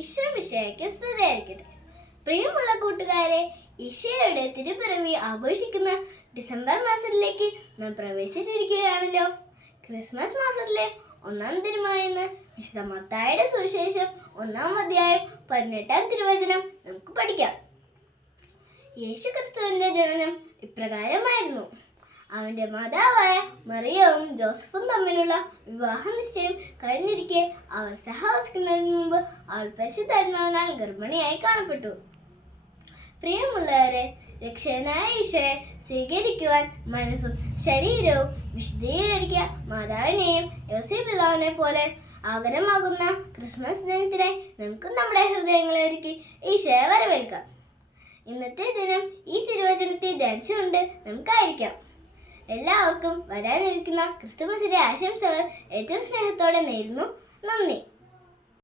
ഈശോ മിശിഹായ്ക്ക് സ്തുതിയായിരിക്കട്ടെ. പ്രിയമുള്ള കൂട്ടുകാരെ, ഈശോയുടെ തിരുപ്പിറവി ആഘോഷിക്കുന്ന ഡിസംബർ മാസത്തിലേക്ക് നാം പ്രവേശിച്ചിരിക്കുകയാണല്ലോ. ക്രിസ്മസ് മാസത്തിലെ ഒന്നാം ദിനമായെന്ന് വിശുദ്ധ മത്തായിയുടെ സുവിശേഷം 1-ാം അധ്യായം 18-ാം തിരുവചനം നമുക്ക് പഠിക്കാം. യേശു ക്രിസ്തുവിന്റെ ജനനം ഇപ്രകാരമായിരുന്നു. അവന്റെ മാതാവായ മറിയവും ജോസഫും തമ്മിലുള്ള വിവാഹ നിശ്ചയം കഴിഞ്ഞിരിക്കെ അവർ സഹവസിക്കുന്നതിന് മുമ്പ് അവൾ പരിശുദ്ധാത്മാവിനാൽ ഗർഭിണിയായി കാണപ്പെട്ടു. പ്രിയമുള്ളവരെ, രക്ഷകനായ ഈശോയെ സ്വീകരിക്കുവാൻ മനസ്സും ശരീരവും വിശദീകരിക്കുക മാതാവിനെയും യോസേപ്പ് പിതാവിനെ പോലെ ആഗ്രഹമാകുന്ന ക്രിസ്മസ് ദിനത്തിനായി നമുക്ക് നമ്മുടെ ഹൃദയങ്ങളെ ഒരുക്കി ഈശോയെ വരവേൽക്കാം. ഇന്നത്തെ ദിനം ഈ തിരുവചനത്തെ ധ്യാനിച്ചുകൊണ്ട് നമുക്കായിരിക്കാം. എല്ലാവർക്കും വരാനിരിക്കുന്ന ക്രിസ്തുമസിന്റെ ആശംസകൾ ഏറ്റവും സ്നേഹത്തോടെ നേരുന്നു. നന്ദി.